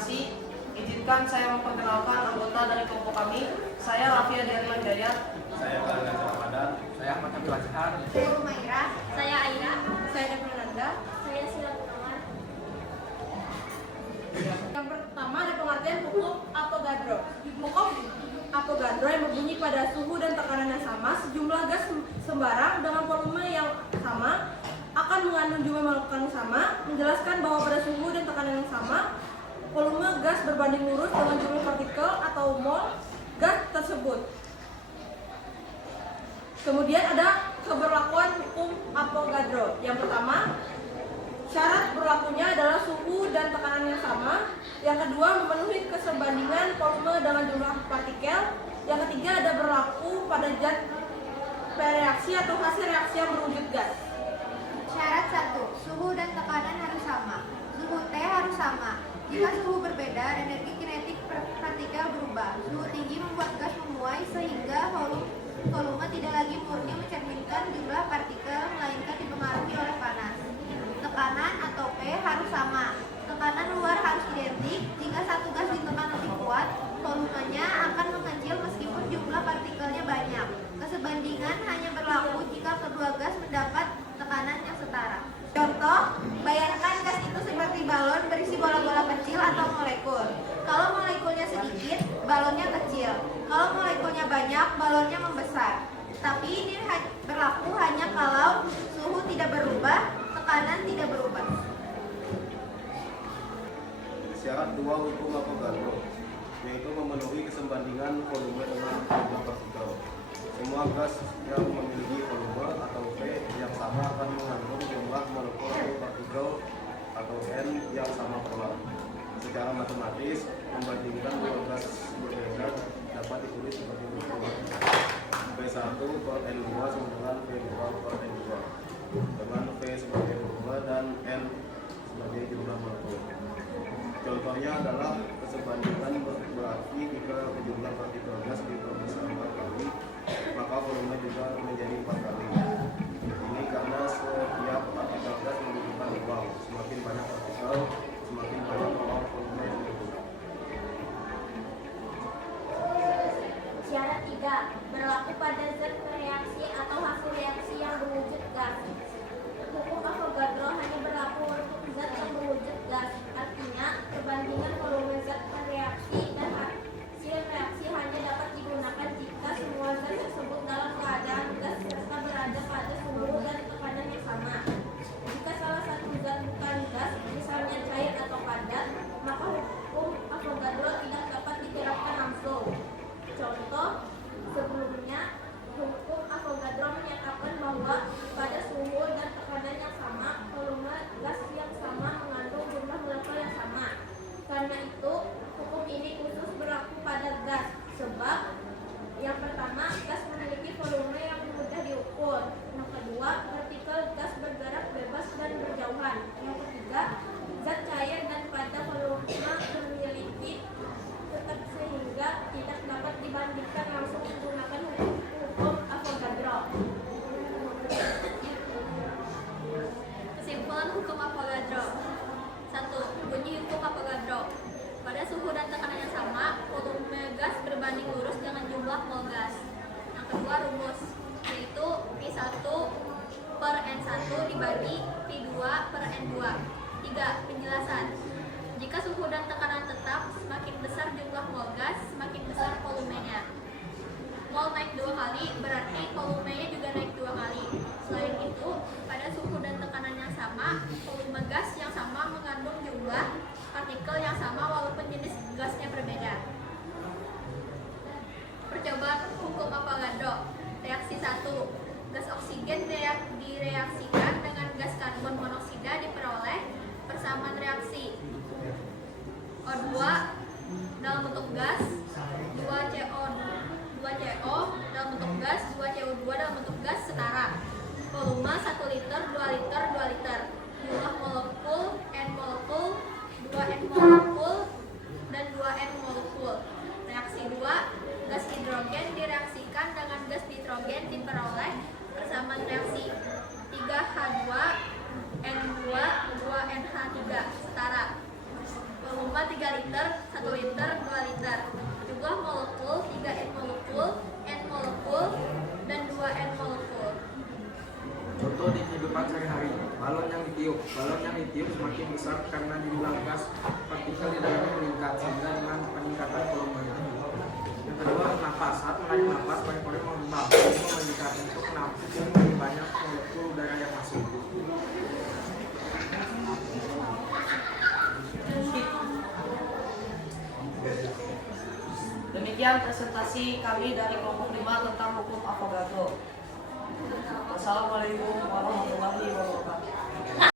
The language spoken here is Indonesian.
kasih. Izinkan saya memperkenalkan anggota dari kelompok kami. Saya Rafia Dian Jaya. Saya Kalian Ramadan. Saya Ahmad Nabil Azhar. Saya Rumaira. Saya Aira. Saya Nanda. Saya Sila Gunawan. Yang pertama ada pengertian hukum Avogadro. Hukum Avogadro yang berbunyi pada suhu dan tekanan yang sama, sejumlah gas sembarang dengan volume yang sama akan mengandung jumlah molekul yang sama, menjelaskan bahwa pada suhu dan tekanan yang sama, volume gas berbanding lurus dengan jumlah partikel atau mol gas tersebut. Kemudian ada keberlakuan hukum Avogadro. Yang pertama, syarat berlakunya adalah suhu dan tekanan yang sama. Yang kedua, memenuhi keserbandingan volume dengan jumlah partikel. Yang ketiga, ada berlaku pada zat reaksi atau hasil reaksi yang berwujud gas. Syarat 1. Suhu dan tekanan harus sama. Suhu T harus sama. Jika suhu berbeda, energi kinetik partikel berubah. Suhu tinggi membuat gas memuai sehingga volume tidak lagi murni mencerminkan jumlah partikel, melainkan dipengaruhi oleh panas. Tekanan atau P harus sama. Tekanan luar harus identik. Jika satu gas ditekan lebih kuat, volumenya akan mengecil meskipun jumlah partikelnya banyak. Keserbandingan hanya berlaku jika kedua gas mendapat tekanan yang setara. Contoh, bayangkan gas itu seperti balon berisi bola-bola kecil atau molekul. Kalau molekulnya sedikit, balonnya kecil. Kalau molekulnya banyak, balonnya membesar. Tapi ini berlaku hanya kalau suhu tidak berubah, tekanan tidak berubah. Syarat 2 hukum Avogadro, yaitu memenuhi keserbandingan volume dengan jumlah partikel. Semua gas yang memiliki volume atau P yang sama akan mengandung jumlah molekul atau partikel atau N yang sama pula. Secara matematis, membandingkan dua gas berbeda dapat ditulis sebagai berikut. P1 per N2 sama dengan P2 per N2, dengan P sebagai volume dan N sebagai jumlah molekul. Contohnya adalah keserbandingan berarti jika jumlah partikel gas diperbesar 4 kali, maka volume juga menjadi 4 kali. Ini karena setiap partikel gas membutuhkan ruang. Semakin banyak partikel, semakin banyak ruang volume yang dibutuhkan. Syarat 3. Berlaku pada zat reaksi atau hasil reaksi yang berwujud gas. Hukum Avogadro hanya berlaku untuk zat yang berwujud gas. Artinya, perbandingan volume zat reaksi dan hasil reaksi hanya dapat digunakan jika semua zat tersebut dalam keadaan gas serta berada pada suhu dan tekanan yang sama. Jika salah satu zat bukan gas, misalnya cair atau padat, maka hukum Avogadro tidak dapat diterapkan langsung. Contoh, sebelumnya, hukum Avogadro menyatakan bahwa pada suhu dan tekanan yang sama, volume gas yang sama mengandung jumlah molekul yang sama. Karena itu, hukum ini khusus berlaku pada gas, sebab yang pertama, gas memiliki volume yang mudah diukur. Yang kedua, partikel gas bergerak bebas dan berjauhan. Yang ketiga, zat cair dan padat volume memiliki tetap sehingga tidak dapat dibandingkan langsung menggunakan hukum Avogadro. Kesimpulan hukum Avogadro. 1. Bunyi hukum Avogadro. Pada suhu dan tekanan yang sama, volume gas berbanding lurus dengan jumlah mol gas. Yang kedua, rumus, yaitu P1 per N1 dibagi P2 per N2. 3. Penjelasan. Jika suhu dan tekanan tetap, semakin besar jumlah mol gas, semakin besar volumenya. Mol naik 2 kali, berarti volumenya juga naik 2 kali. Selain itu, pada suhu dan tekanan yang sama, volume gas yang sama mengandung jumlah partikel yang sama walaupun jenis gasnya berbeda. Percobaan hukum Avogadro. Reaksi 1. Gas oksigen direaksikan dengan gas karbon monoksida diperoleh persamaan reaksi O2 dalam bentuk gas, 2CO dalam bentuk gas, 2CO2 dalam bentuk gas setara. Volume 1 liter, 2 liter, 2 liter. Jumlah molekul, N molekul, 2N molekul, dan 2N molekul. Reaksi 2. Gas hidrogen direaksikan dengan gas nitrogen diperoleh persamaan reaksi 3H2, N2, 2NH3 setara. Volume 3 liter, kehidupan sehari-hari. Balon yang ditiup semakin besar karena jumlah gas partikel di dalamnya meningkat sehingga dengan peningkatan volumenya. Yang kedua, napas. Saat menarik napas, banyak mengembang. Ini menunjukkan untuk napas lebih banyak molekul udara yang masuk. Demikian presentasi kami dari kelompok 5 tentang hukum Avogadro. Wassalamualaikum warahmatullahi